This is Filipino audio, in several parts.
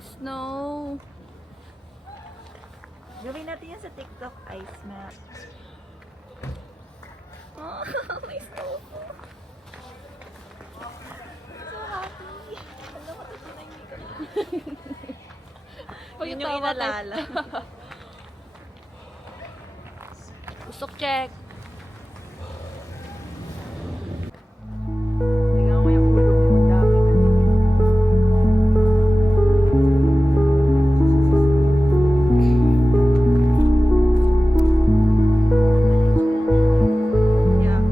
Snow. Gawin natin yan sa TikTok, ice melt. Oh, may snow po. So happy. Alam ko, tutunay niyo ka. Yun Yun yung inalala. Usok check. Tingnan mo yung kulog mo, dami na. Yeah.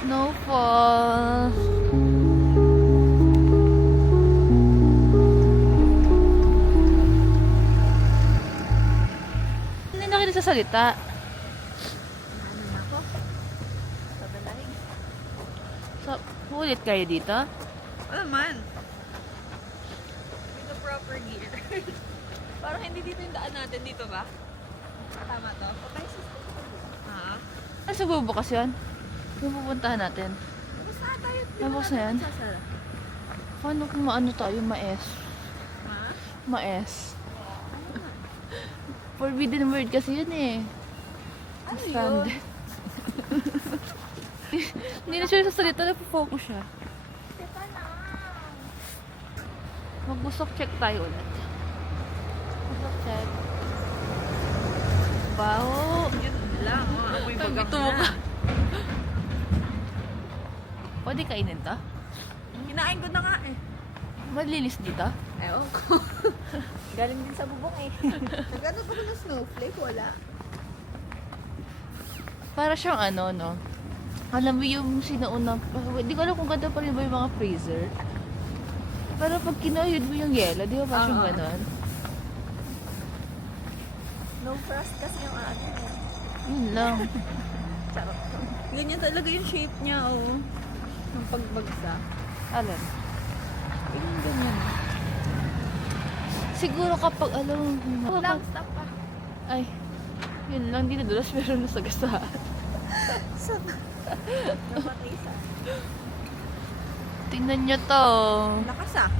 Snowfall. Hindi na kayo nagsasalita. Ano na ako? Pabalahin. So, ulit kayo dito? Ano man? With the proper gear. Parang hindi dito yung daan natin. Dito ba? Tama to? Patay system. Ha? Ano sa bubukas yun? Yung pupuntahan natin. Tapos na tayo. Tapos na yan? Sasara. Paano kung maano tayo? Maes. Ha? Maes. Forbidden word kasi yun eh. Ano yun? Stranded. Hindi na siya sasalita, nagpo-focus siya. Teka lang. Mag-busok check tayo ulit. Busok check. Wow! Yun lang. Oh, amoy bagang Ito mo na. ka. Pwede kainin to? Kinain ko na nga eh. Malilis dito? Ewan ko. Galing din sa bubong eh. Nagano pa ng snowflake? Wala. Para siyang ano, no? Alam mo yung sinaunang... Hindi ko alam kung ganda pa rin ba yung mga freezer. Pero pag kinayod mo yung yelo, di ba pa siyang Oo. ganon? No frost kasi yung ano eh. Yun lang. Charot. Ganyan talaga yung shape niya, oh. Ng pagbagsa. Alam. Yung ganyan. Siguro kapag alam mo... Lang, stop pa. Ay, yun lang, di nadulas pero nasagasaan. Sama. Napatay sa. Tingnan nyo to. Lakas ah.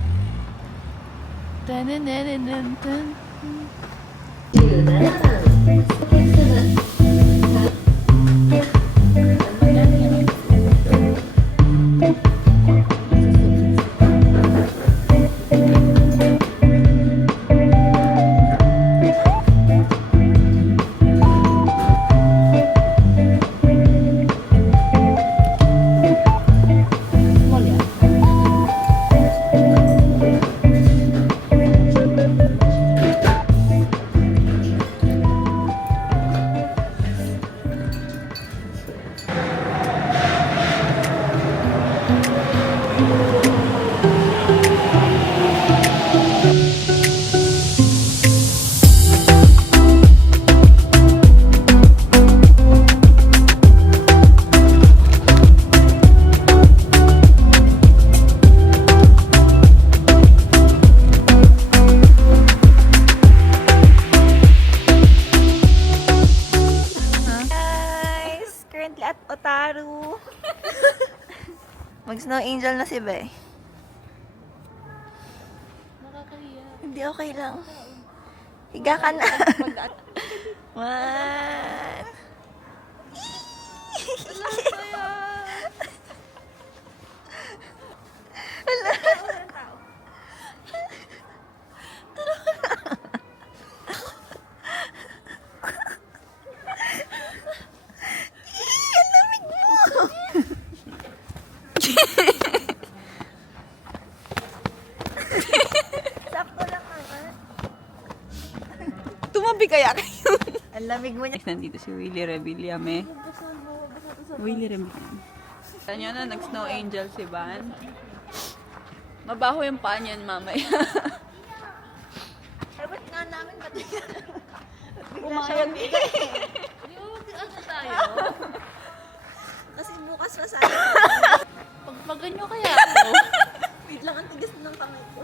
Tananananan. Small yan. Guys, currently at Otaru. Mag-snow angel na si Bey. Nakakahiya. Hindi okay lang. Higa ka na. What? Sakto lang naman. Tumabi kaya kayo. Ang lamig mo niya. Nandito si Willie Revillame. Willie Revillame. Kaya nyo na, nag-snow angel si Van. Mabaho yung paa niyan mamaya. Dapat nga namin ba't Umayag eh. Di ba mag-ano tayo? Kasi bukas pa sana. Pagpagan nyo kaya ako. Wait lang, ang tigas ng kamay ko.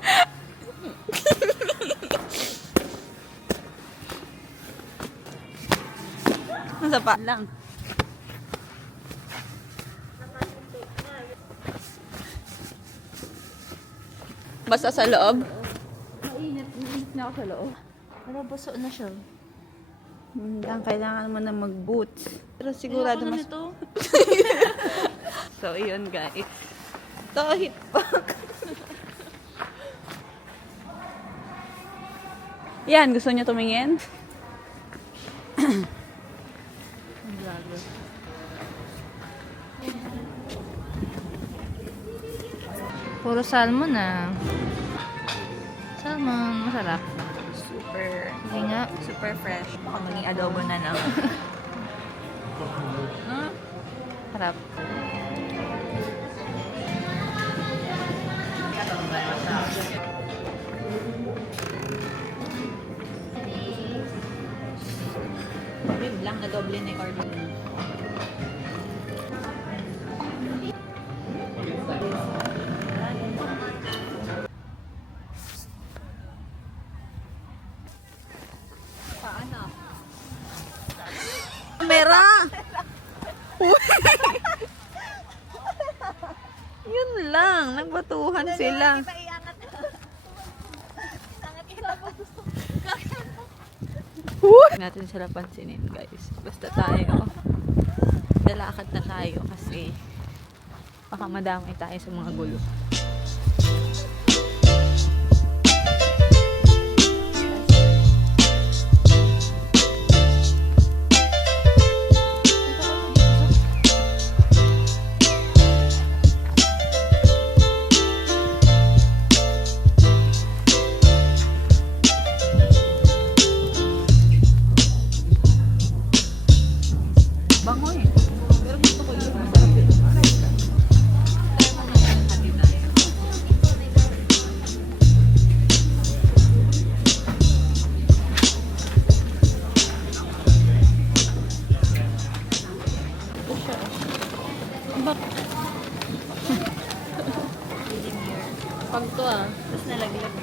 Nasa pa lang. Basta sa loob? Mainit na ako sa loob. Pero baso na siya. Lang, kailangan mo na mag-boots. Pero sigurado Ayoko na mas... nito. So, yun guys. Kahit pa. Yan, gusto niyo tumingin? Ang gago. Puro salmon na. Salmon, masarap. Super. Hindi nga. Super fresh. Baka maging adobo na lang. Harap. Rib lang na doble na yung order. Paano? Kamera! Yun lang, nagbatuhan sila. Huwag natin sila pansinin guys. Basta tayo, lalakad na tayo kasi baka madamay tayo sa mga gulo. Bango eh. Pero gusto ko yun. Masarap yun. Pag to ah. Tapos nalaglag.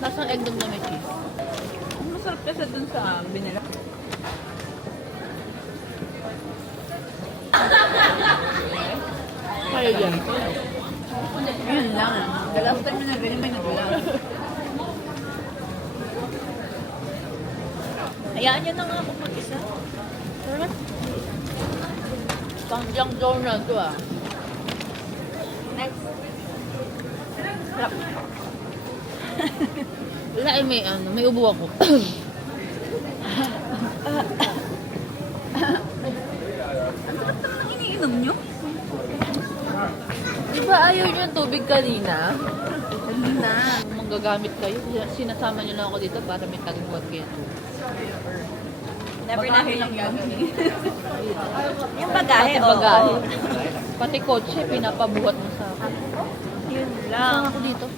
Tapos ang eggnog na may cheese. Masarap kasi dun sa binila. Kaya dyan. Yun lang. The last time na ganyan may nagulang. Hayaan nyo na nga ako mag-isa. Sarap. Pang-junk donut to ah. Next. Wala eh, may ubo ako. Ang sarap naman ang iniinom nyo. Di ba ayaw niyo ng tubig kanina? Hindi na. Kung manggagamit kayo, sinasama niyo lang ako dito para may tagpuan kayo. Never Bagahe namin lang yung yun. Yung bagahe, Pati oo. bagahe. Pati kotse, pinapabuhat mo sa akin. Yun Saan lang. ako dito?